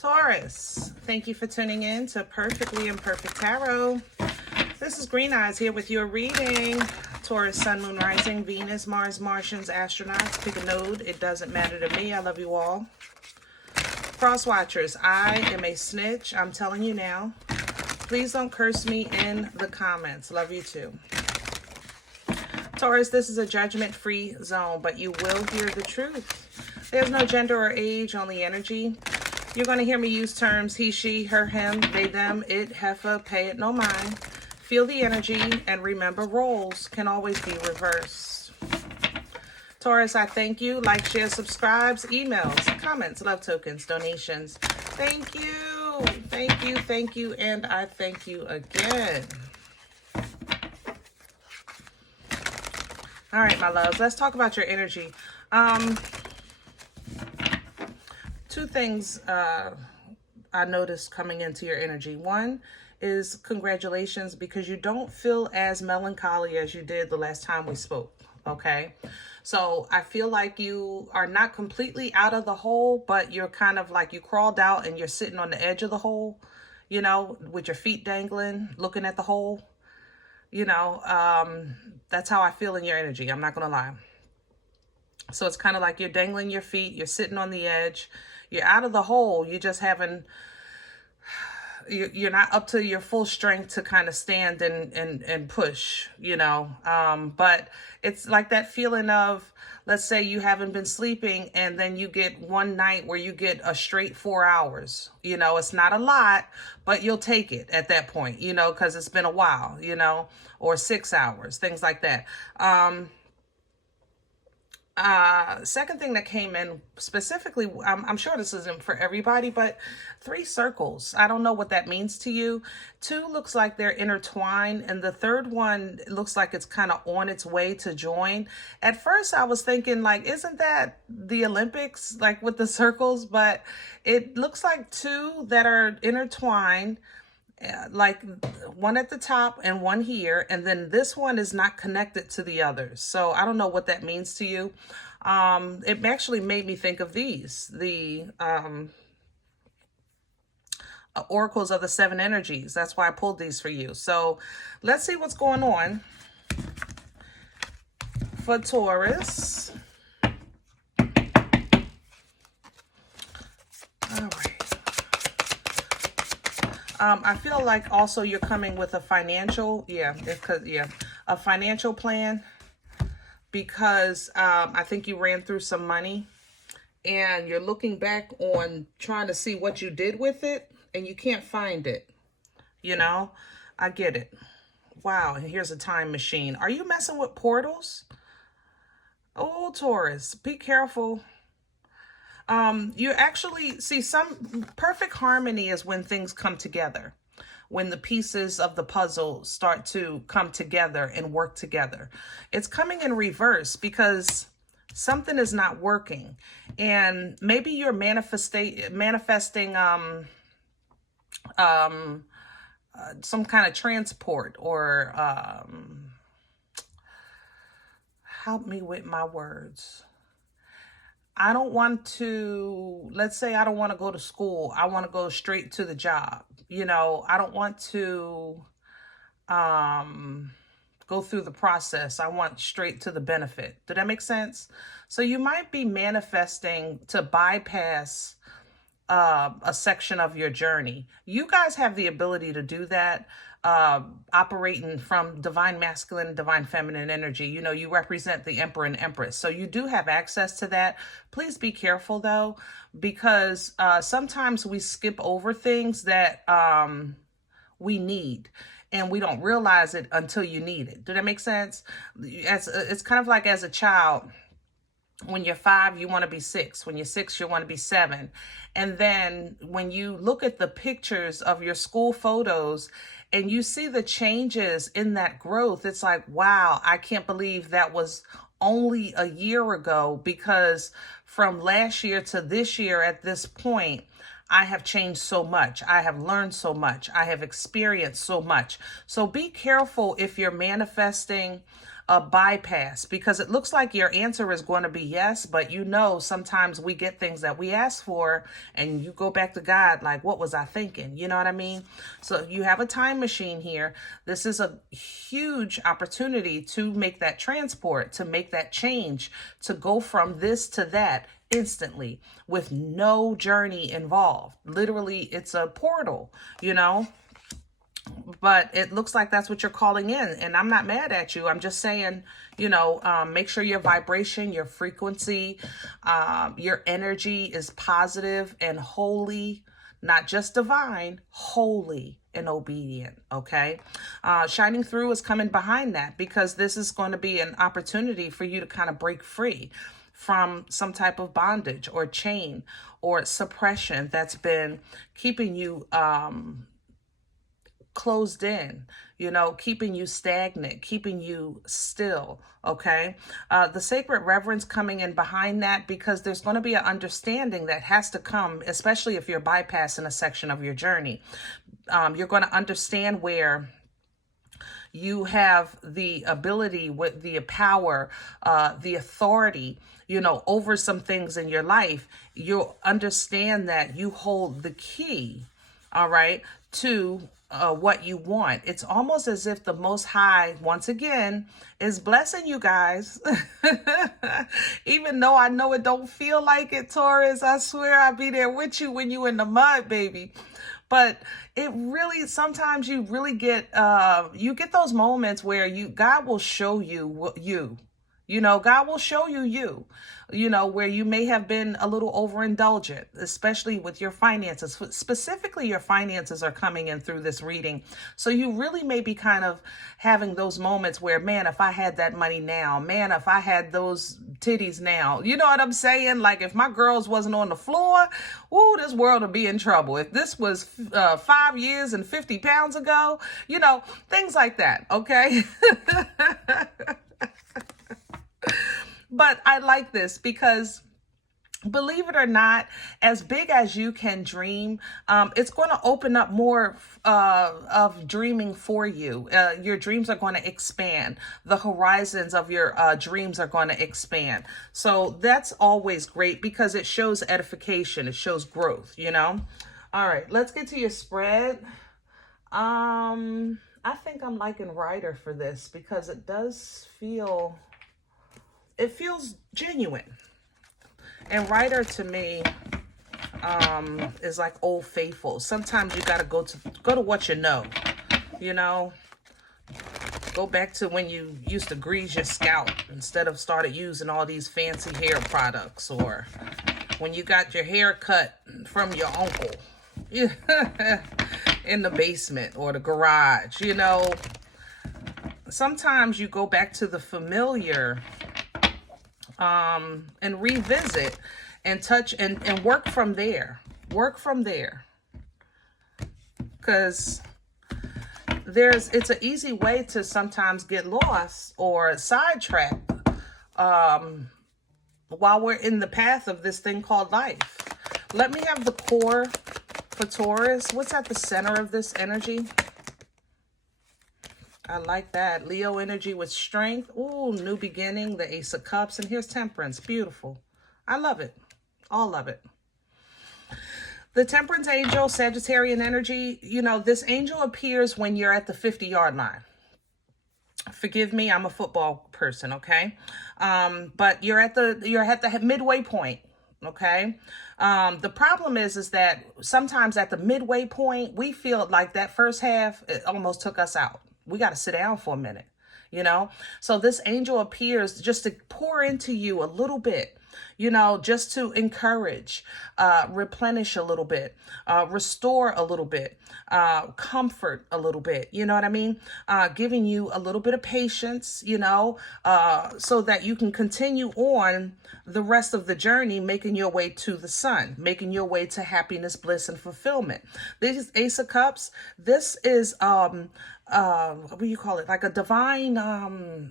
Taurus, thank you for tuning in to Perfectly Imperfect Tarot. This is Green Eyes here with your reading. Taurus, Sun, Moon, Rising, Venus, Mars, Martians, astronauts. Pick a node. It doesn't matter to me. I love you all. Cross watchers, I am a snitch. I'm telling you now. Please don't curse me in the comments. Love you too. Taurus, this is a judgment-free zone, but you will hear the truth. There's no gender or age, only energy. You're going to hear me use terms he, she, her, him, they, them, it, heifer, pay it no mind. Feel the energy and remember roles can always be reversed. Taurus, I thank you. Like, share, subscribes, emails, comments, love tokens, donations. Thank you. Thank you. Thank you. And I thank you again. All right, my loves, let's talk about your energy. Two things I noticed coming into your energy. One is congratulations, because you don't feel as melancholy as you did the last time we spoke, okay? So I feel like you are not completely out of the hole, but you're kind of like you crawled out and you're sitting on the edge of the hole, you know, with your feet dangling, looking at the hole. You know, that's how I feel in your energy. I'm not going to lie. So it's kind of like you're dangling your feet. You're sitting on the edge. You're out of the hole. You just haven't, you're not up to your full strength to kind of stand and push, you know. But it's like that feeling of, let's say you haven't been sleeping and then you get one night where you get a straight 4 hours. You know, it's not a lot, but you'll take it at that point, you know, because it's been a while, you know, or 6 hours, things like that. Second thing that came in specifically, I'm sure this isn't for everybody, but 3 circles. I don't know what that means to you. 2 looks like they're intertwined, and the third one looks like it's kind of on its way to join. At first, I was thinking, like, isn't that the Olympics, like with the circles? But it looks like 2 that are intertwined, like one at the top and one here, and then this one is not connected to the others. So I don't know what that means to you. It actually made me think of these, the oracles of the 7 energies. That's why I pulled these for you. So let's see what's going on for Taurus. All right. I feel like also you're coming with a financial, a financial plan, because I think you ran through some money and you're looking back on trying to see what you did with it and you can't find it. You know, I get it. Wow. And here's a time machine. Are you messing with portals? Oh, Taurus, be careful. You actually see some perfect harmony is when things come together, when the pieces of the puzzle start to come together and work together. It's coming in reverse because something is not working, and maybe you're manifesting some kind of transport, or help me with my words. I don't want to, let's say I don't want to go to school. I want to go straight to the job. You know, I don't want to go through the process. I want straight to the benefit. Did that make sense? So you might be manifesting to bypass a section of your journey. You guys have the ability to do that, operating from divine masculine, divine feminine energy. You know, you represent the emperor and empress, so you do have access to that. Please be careful though, because sometimes we skip over things that we need, and we don't realize it until you need it. Did that make sense? It's kind of like as a child. When you're 5, you want to be 6. When you're 6, you want to be 7. And then when you look at the pictures of your school photos and you see the changes in that growth, it's like, wow, I can't believe that was only a year ago, because from last year to this year at this point, I have changed so much. I have learned so much. I have experienced so much. So be careful if you're manifesting a bypass, because it looks like your answer is going to be yes, but you know, sometimes we get things that we ask for and you go back to God like, what was I thinking? You know what I mean? So you have a time machine here. This is a huge opportunity to make that transport, to make that change, to go from this to that instantly with no journey involved. Literally, it's a portal, you know? But it looks like that's what you're calling in. And I'm not mad at you. I'm just saying, you know, make sure your vibration, your frequency, your energy is positive and holy, not just divine, holy and obedient. Okay. Shining through is coming behind that, because this is going to be an opportunity for you to kind of break free from some type of bondage or chain or suppression that's been keeping you, closed in, you know, keeping you stagnant, keeping you still. Okay. The sacred reverence coming in behind that, because there's going to be an understanding that has to come, especially if you're bypassing a section of your journey. You're going to understand where you have the ability, with the power, the authority, you know, over some things in your life. You'll understand that you hold the key, all right, to what you want. It's almost as if the Most High, once again, is blessing you guys. Even though I know it don't feel like it, Taurus. I swear I'll be there with you when you in the mud, baby. But it really, sometimes you really get, you get those moments where God will show you what you know, God will show you know, where you may have been a little overindulgent, especially with your finances. Specifically, your finances are coming in through this reading. So you really may be kind of having those moments where, man, if I had that money now, man, if I had those titties now, you know what I'm saying? Like, if my girls wasn't on the floor, ooh, this world would be in trouble. If this was 5 years and 50 pounds ago, you know, things like that. Okay. But I like this because, believe it or not, as big as you can dream, it's going to open up more of dreaming for you. Your dreams are going to expand. The horizons of your dreams are going to expand. So that's always great, because it shows edification. It shows growth, you know? All right, let's get to your spread. I think I'm liking Rider for this, because it does feel... it feels genuine. And Rider to me is like Old Faithful. Sometimes you got to go to what you know. Go back to when you used to grease your scalp instead of started using all these fancy hair products, or when you got your hair cut from your uncle in the basement or the garage. You know, sometimes you go back to the familiar and revisit and touch and work from there. Because it's an easy way to sometimes get lost or sidetracked while we're in the path of this thing called life. Let me have the core for Taurus. What's at the center of this energy? I like that. Leo energy with strength. Ooh, new beginning, the Ace of Cups. And here's Temperance. Beautiful. I love it. All of it. The Temperance angel, Sagittarian energy. You know, this angel appears when you're at the 50-yard line. Forgive me, I'm a football person, okay? But you're at the midway point, okay? The problem is that sometimes at the midway point, we feel like that first half, it almost took us out. We got to sit down for a minute, you know? So this angel appears just to pour into you a little bit, you know, just to encourage, replenish a little bit, restore a little bit, comfort a little bit, you know what I mean? Giving you a little bit of patience, you know, so that you can continue on the rest of the journey, making your way to the sun, making your way to happiness, bliss, and fulfillment. This Ace of Cups, this is, what do you call it? Like a divine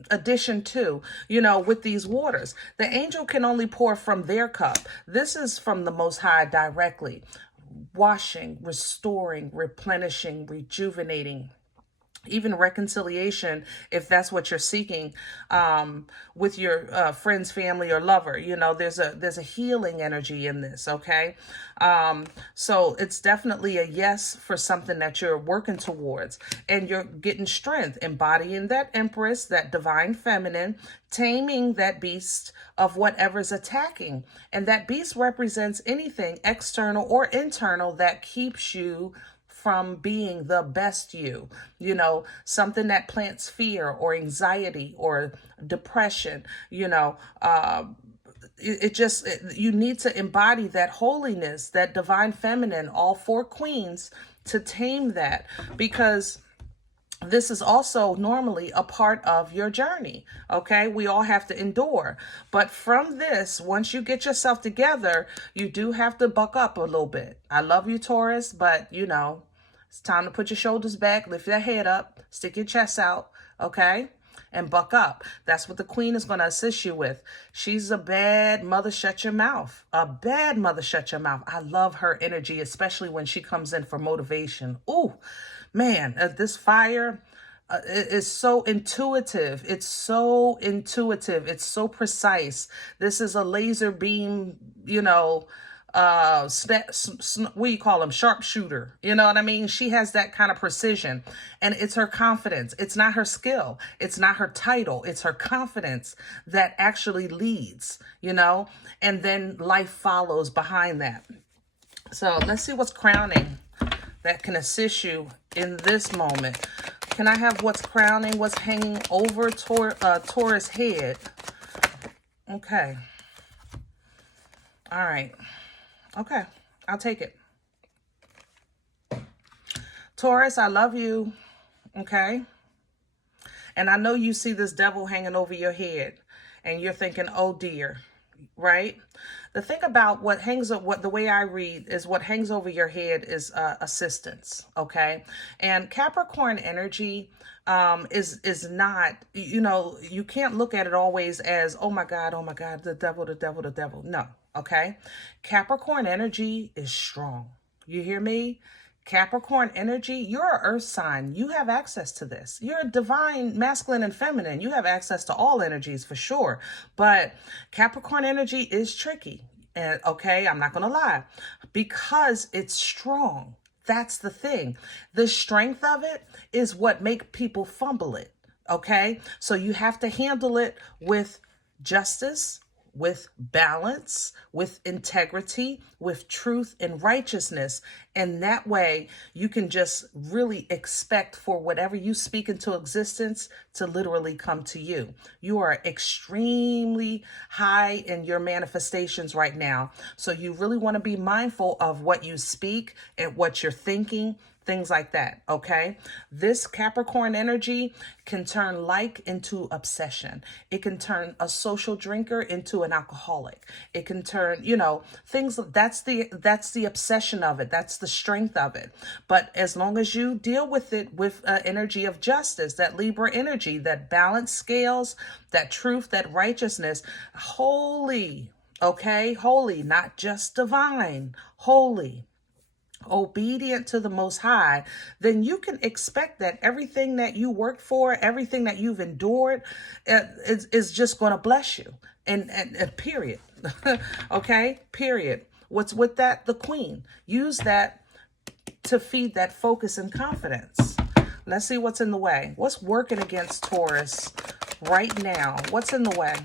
addition to, you know, with these waters. The angel can only pour from their cup. This is from the Most High directly. Washing, restoring, replenishing, rejuvenating, even reconciliation, if that's what you're seeking, with your friends, family, or lover. You know, there's a healing energy in this. Okay, so it's definitely a yes for something that you're working towards, and you're getting strength, embodying that Empress, that divine feminine, taming that beast of whatever's attacking, and that beast represents anything external or internal that keeps you from being the best you, you know, something that plants fear or anxiety or depression, you know, you need to embody that holiness, that divine feminine, all four queens, to tame that, because this is also normally a part of your journey. Okay, we all have to endure, but from this, once you get yourself together, you do have to buck up a little bit. I love you, Taurus, but you know, it's time to put your shoulders back, lift your head up, stick your chest out, okay? And buck up. That's what the queen is going to assist you with. She's a bad mother, shut your mouth. A bad mother, shut your mouth. I love her energy, especially when she comes in for motivation. Ooh, man, this fire is so intuitive. It's so intuitive. It's so precise. This is a laser beam, you know, what do you call them, sharpshooter, you know what I mean? She has that kind of precision, and it's her confidence. It's not her skill, it's not her title, it's her confidence that actually leads, you know, and then life follows behind that. So let's see what's crowning that can assist you in this moment. Can I have what's crowning, what's hanging over Taurus head? Okay, all right. Okay, I'll take it. Taurus, I love you, okay? And I know you see this devil hanging over your head, and you're thinking, oh dear, right? The thing about what the way I read is what hangs over your head is assistance, okay? And Capricorn energy is not, you know, you can't look at it always as, oh my God, the devil, the devil, the devil. No, okay? Capricorn energy is strong. You hear me? Capricorn energy, you're an earth sign. You have access to this. You're a divine masculine and feminine. You have access to all energies for sure. But Capricorn energy is tricky. And okay, I'm not going to lie, because it's strong. That's the thing. The strength of it is what make people fumble it. Okay, so you have to handle it with justice, with balance, with integrity, with truth and righteousness. And that way you can just really expect for whatever you speak into existence to literally come to you. You are extremely high in your manifestations right now. So you really want to be mindful of what you speak and what you're thinking, things like that, okay? This Capricorn energy can turn like into obsession. It can turn a social drinker into an alcoholic. It can turn, you know, things, that's the obsession of it. That's the strength of it. But as long as you deal with it with energy of justice, that Libra energy, that balance scales, that truth, that righteousness, holy, okay? Holy, not just divine, holy, obedient to the Most High, then you can expect that everything that you worked for, everything that you've endured, is just going to bless you. And period. Okay, period. What's with that? The Queen. Use that to feed that focus and confidence. Let's see what's in the way. What's working against Taurus right now? What's in the way?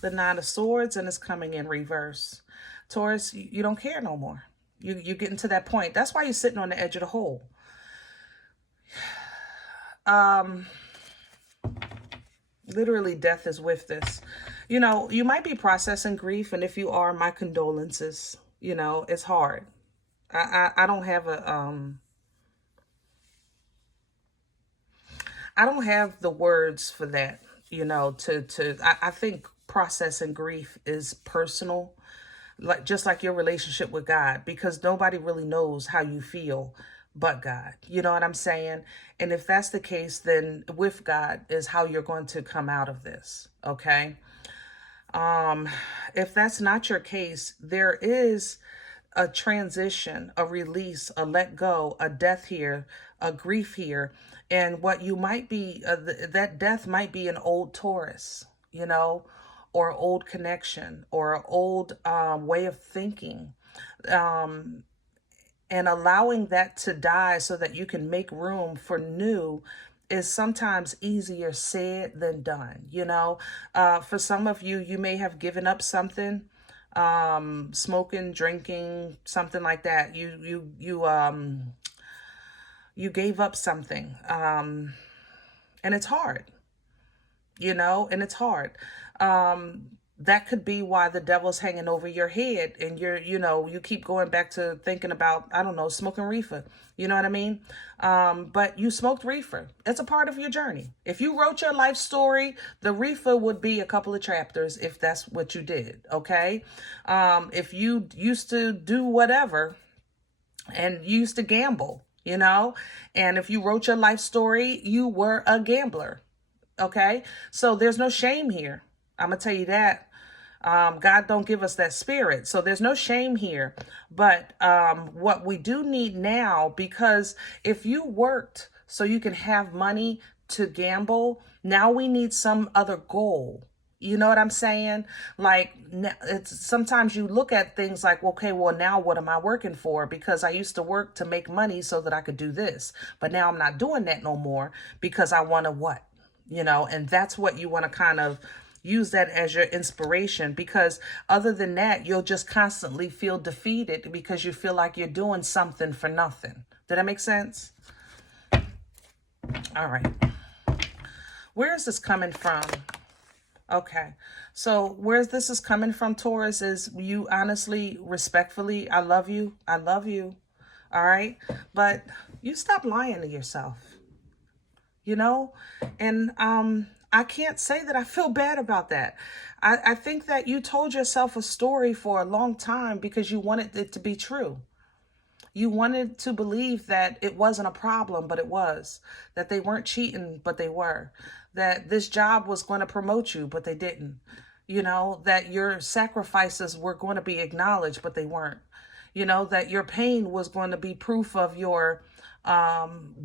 The Nine of Swords, and it's coming in reverse. Taurus, you don't care no more. You're getting to that point. That's why you're sitting on the edge of the hole. Literally, death is with this. You know, you might be processing grief, and if you are, my condolences. You know, it's hard. I don't have I don't have the words for that. You know, I think processing grief is personal, like just like your relationship with God, because nobody really knows how you feel but God. You know what I'm saying? And if that's the case, then with God is how you're going to come out of this. Okay. If that's not your case, there is a transition, a release, a let go, a death here, a grief here. And what you might be, that death might be an old Taurus, you know, or old connection, or old way of thinking. And allowing that to die so that you can make room for new is sometimes easier said than done. You know, for some of you, you may have given up something, smoking, drinking, something like that. You gave up something, and it's hard, you know, and it's hard. That could be why the devil's hanging over your head, and you keep going back to thinking about, I don't know, smoking reefer. You know what I mean? But you smoked reefer. It's a part of your journey. If you wrote your life story, the reefer would be a couple of chapters if that's what you did. Okay. If you used to do whatever and you used to gamble, you know, and if you wrote your life story, you were a gambler. Okay. So there's no shame here. I'm going to tell you that. God don't give us that spirit. So there's no shame here. But what we do need now, because if you worked so you can have money to gamble, now we need some other goal. You know what I'm saying? Like, sometimes you look at things like, okay, well, now what am I working for? Because I used to work to make money so that I could do this. But now I'm not doing that no more because I want to what? You know, and that's what you want to kind of use that as your inspiration, because other than that, you'll just constantly feel defeated because you feel like you're doing something for nothing. Did that make sense? All right. Where is this coming from? Okay. So where this is coming from, Taurus, is you honestly, respectfully, I love you. I love you. All right. But you stop lying to yourself, you know? And, I can't say that I feel bad about that. I think that you told yourself a story for a long time because you wanted it to be true. You wanted to believe that it wasn't a problem, but it was. That they weren't cheating, but they were. That this job was going to promote you, but they didn't. You know, that your sacrifices were going to be acknowledged, but they weren't. You know, that your pain was going to be proof of your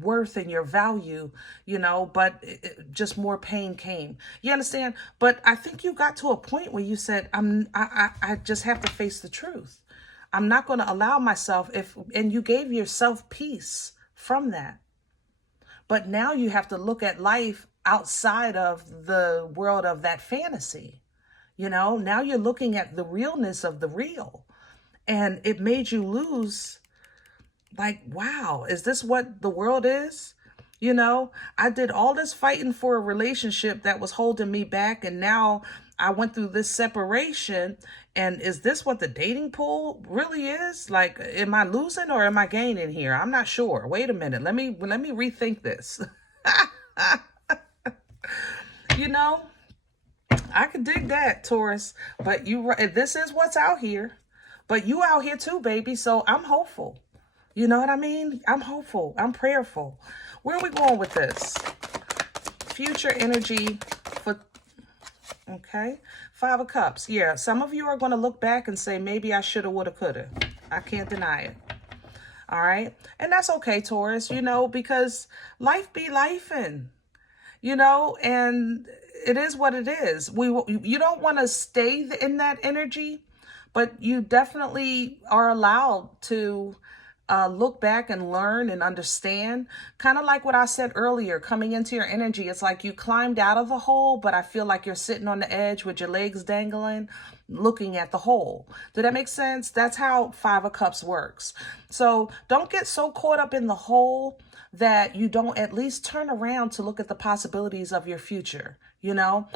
worth and your value, you know, but just more pain came. You understand? But I think you got to a point where you said, I just have to face the truth. I'm not going to allow myself and you gave yourself peace from that. But now you have to look at life outside of the world of that fantasy. You know, now you're looking at the realness of the real, and it made you lose. Like, wow, is this what the world is? You know, I did all this fighting for a relationship that was holding me back. And now I went through this separation. And is this what the dating pool really is? Like, am I losing or am I gaining here? I'm not sure. Wait a minute. Let me rethink this. You know, I could dig that, Taurus. But this is what's out here. But you out here too, baby. So I'm hopeful. You know what I mean? I'm hopeful. I'm prayerful. Where are we going with this? Future energy for, okay. 5 of Cups. Yeah, some of you are going to look back and say, maybe I shoulda, woulda, coulda. I can't deny it. All right. And that's okay, Taurus, you know, because life be lifing, you know, and it is what it is. You don't want to stay in that energy, but you definitely are allowed to look back and learn and understand. Kind of like what I said earlier, coming into your energy, it's like you climbed out of the hole, but I feel like you're sitting on the edge with your legs dangling, looking at the hole. Did that make sense? That's how 5 of Cups works. So don't get so caught up in the hole that you don't at least turn around to look at the possibilities of your future. You know,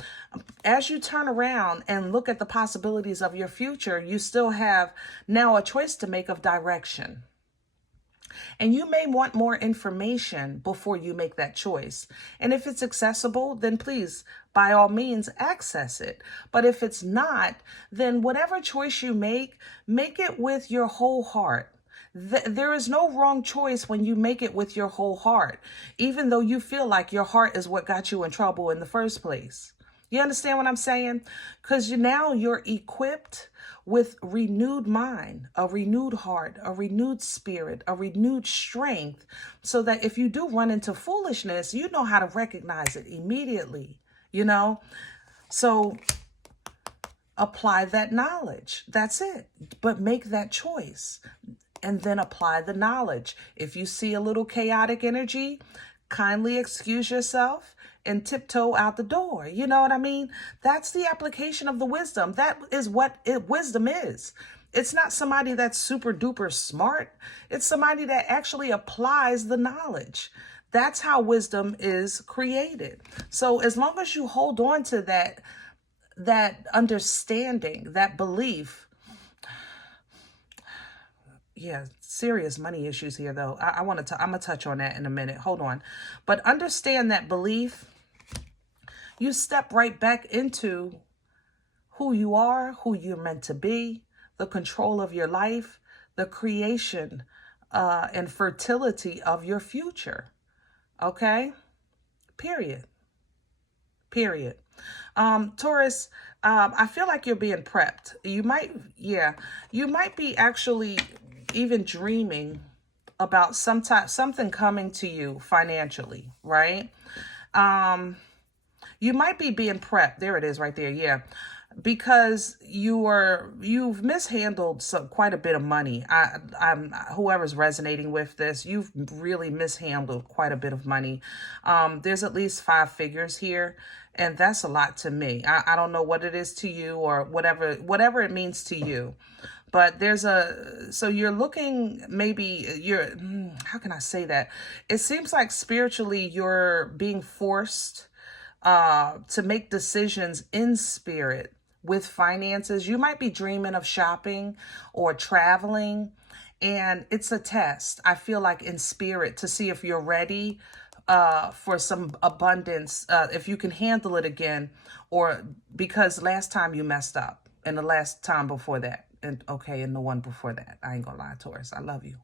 as you turn around and look at the possibilities of your future, you still have now a choice to make of direction. And you may want more information before you make that choice. And if it's accessible, then please, by all means, access it. But if it's not, then whatever choice you make it with your whole heart. There is no wrong choice when you make it with your whole heart, even though you feel like your heart is what got you in trouble in the first place. You understand what I'm saying? Because now you're equipped with renewed mind, a renewed heart, a renewed spirit, a renewed strength, so that if you do run into foolishness, you know how to recognize it immediately, you know? So apply that knowledge. That's it. But make that choice and then apply the knowledge. If you see a little chaotic energy, kindly excuse yourself and tiptoe out the door. You know what I mean? That's the application of the wisdom. That is what wisdom is. It's not somebody that's super duper smart. It's somebody that actually applies the knowledge. That's how wisdom is created. So as long as you hold on to that understanding, that belief. Yeah, serious money issues here, though. I'm going to touch on that in a minute. Hold on. But understand that belief, you step right back into who you are, who you're meant to be, the control of your life, the creation and fertility of your future. Okay? Period. Taurus, I feel like you're being prepped. You might be actually even dreaming about something coming to you financially, right? You might be being prepped. There it is right there. Yeah. Because you've mishandled quite a bit of money. I'm whoever's resonating with this, you've really mishandled quite a bit of money. There's at least 5 figures here, and that's a lot to me. I don't know what it is to you or whatever it means to you. But so you're looking, how can I say that? It seems like spiritually you're being forced to make decisions in spirit with finances. You might be dreaming of shopping or traveling, and it's a test, I feel like, in spirit, to see if you're ready for some abundance, if you can handle it again, or because last time you messed up, and the last time before that, and the one before that. I ain't gonna lie, Taurus, I love you.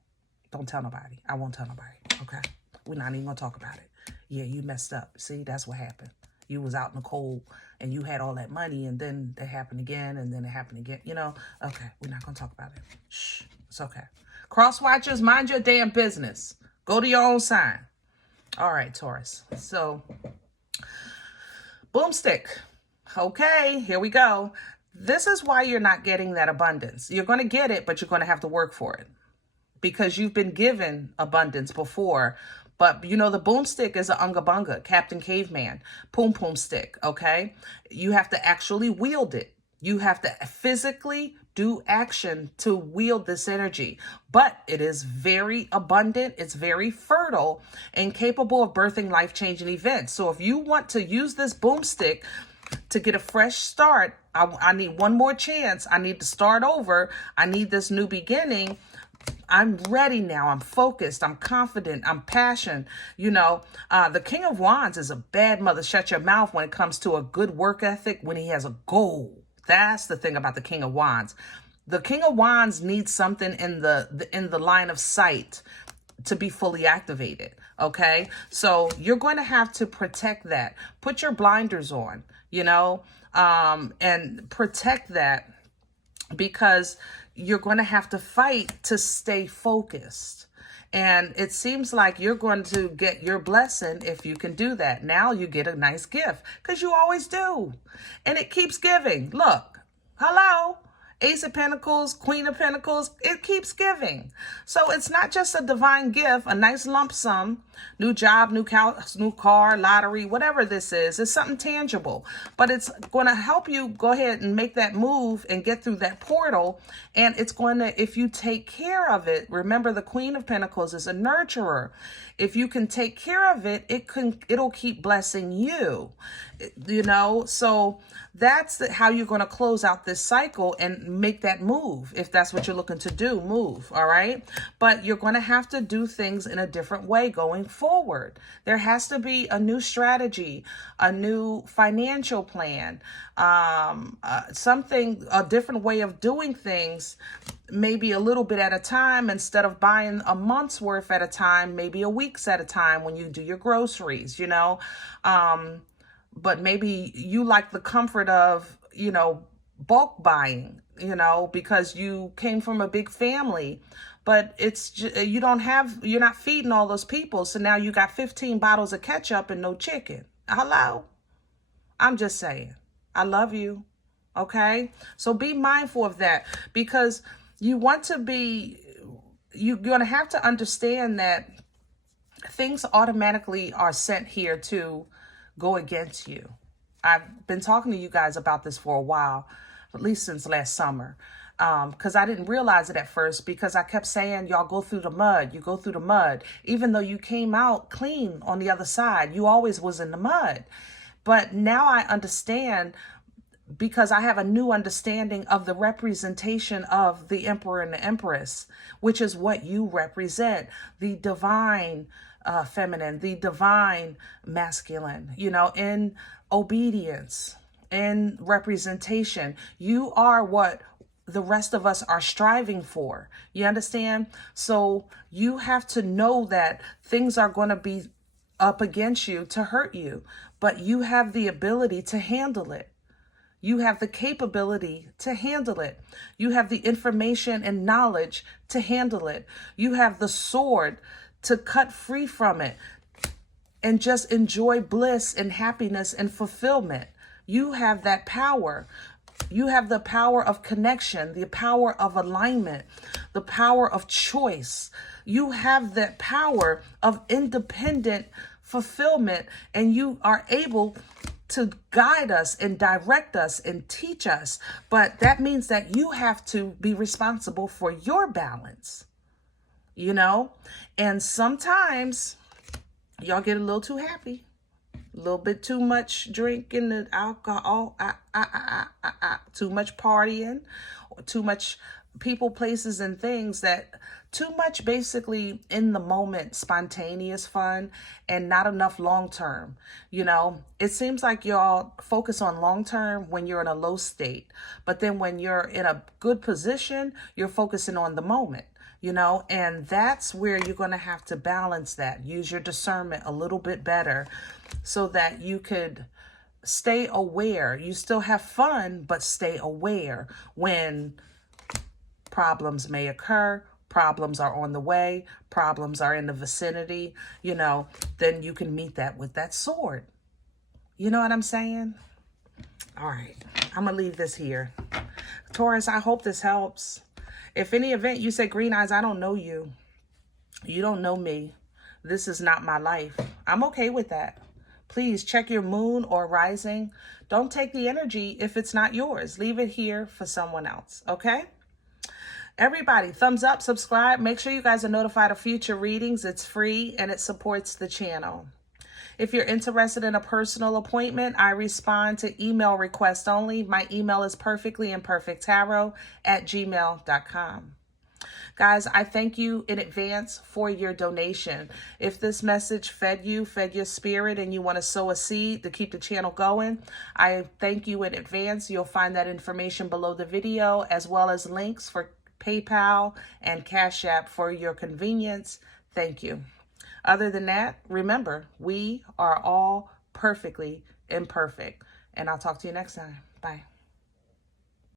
Don't tell nobody. I won't tell nobody. Okay, we're not even gonna talk about it. Yeah, you messed up. See, that's what happened. You was out in the cold and you had all that money, and then it happened again, and then it happened again. Okay, we're not going to talk about it. Shh, it's okay. Cross watchers, mind your damn business. Go to your own sign. All right, Taurus. So, boomstick. Okay, here we go. This is why you're not getting that abundance. You're going to get it, but you're going to have to work for it, because you've been given abundance before. But, the boomstick is an unga bunga, Captain Caveman, poom poom stick, okay? You have to actually wield it. You have to physically do action to wield this energy. But it is very abundant, it's very fertile, and capable of birthing life-changing events. So if you want to use this boomstick to get a fresh start, I need one more chance. I need to start over. I need this new beginning. I'm ready now. I'm focused. I'm confident. I'm passionate. The King of Wands is a bad mother. Shut your mouth when it comes to a good work ethic, when he has a goal. That's the thing about the King of Wands. The King of Wands needs something in the line of sight to be fully activated. Okay. So you're going to have to protect that. Put your blinders on, and protect that, because you're going to have to fight to stay focused. And it seems like you're going to get your blessing if you can do that. Now you get a nice gift, because you always do. And it keeps giving. Look, hello. Ace of Pentacles, Queen of Pentacles, it keeps giving. So it's not just a divine gift, a nice lump sum, new job, new car, lottery, whatever this is. It's something tangible, but it's going to help you go ahead and make that move and get through that portal. And it's going to, if you take care of it, remember the Queen of Pentacles is a nurturer. If you can take care of it, it'll keep blessing you, so that's how you're going to close out this cycle and make that move. If that's what you're looking to do, move. All right. But you're going to have to do things in a different way going forward. There has to be a new strategy, a new financial plan, a different way of doing things, maybe a little bit at a time, instead of buying a month's worth at a time, maybe a week's at a time when you do your groceries, but maybe you like the comfort of, bulk buying, because you came from a big family, but you're not feeding all those people. So now you got 15 bottles of ketchup and no chicken. Hello? I'm just saying, I love you. Okay. So be mindful of that, because you're going to have to understand that things automatically are sent here to go against you. I've been talking to you guys about this for a while, at least since last summer, because I didn't realize it at first, because I kept saying, y'all go through the mud, you go through the mud. Even though you came out clean on the other side, you always was in the mud. But now I understand, because I have a new understanding of the representation of the Emperor and the Empress, which is what you represent, the divine feminine, the divine masculine, in obedience, in representation. You are what the rest of us are striving for. You understand? So you have to know that things are going to be up against you to hurt you, but you have the ability to handle it. You have the capability to handle it. You have the information and knowledge to handle it. You have the sword to cut free from it and just enjoy bliss and happiness and fulfillment. You have that power. You have the power of connection, the power of alignment, the power of choice. You have that power of independent fulfillment, and you are able to guide us and direct us and teach us. But that means that you have to be responsible for your balance, and sometimes y'all get a little too happy, a little bit too much drinking the alcohol, too much partying, or too much people, places, and things, that too much basically in the moment, spontaneous fun, and not enough long term. It seems like y'all focus on long term when you're in a low state, but then when you're in a good position, you're focusing on the moment. And that's where you're going to have to balance that. Use your discernment a little bit better so that you could stay aware. You still have fun, but stay aware when problems may occur. Problems are on the way. Problems are in the vicinity. Then you can meet that with that sword. You know what I'm saying? All right. I'm going to leave this here. Taurus, I hope this helps. If any event you say, Green Eyes, I don't know you. You don't know me. This is not my life. I'm okay with that. Please check your moon or rising. Don't take the energy if it's not yours. Leave it here for someone else, okay? Everybody, thumbs up, subscribe. Make sure you guys are notified of future readings. It's free and it supports the channel. If you're interested in a personal appointment, I respond to email requests only. My email is perfectlyimperfecttarot@gmail.com. Guys, I thank you in advance for your donation. If this message fed your spirit, and you want to sow a seed to keep the channel going, I thank you in advance. You'll find that information below the video, as well as links for PayPal and CashApp for your convenience. Thank you. Other than that, remember, we are all perfectly imperfect. And I'll talk to you next time. Bye.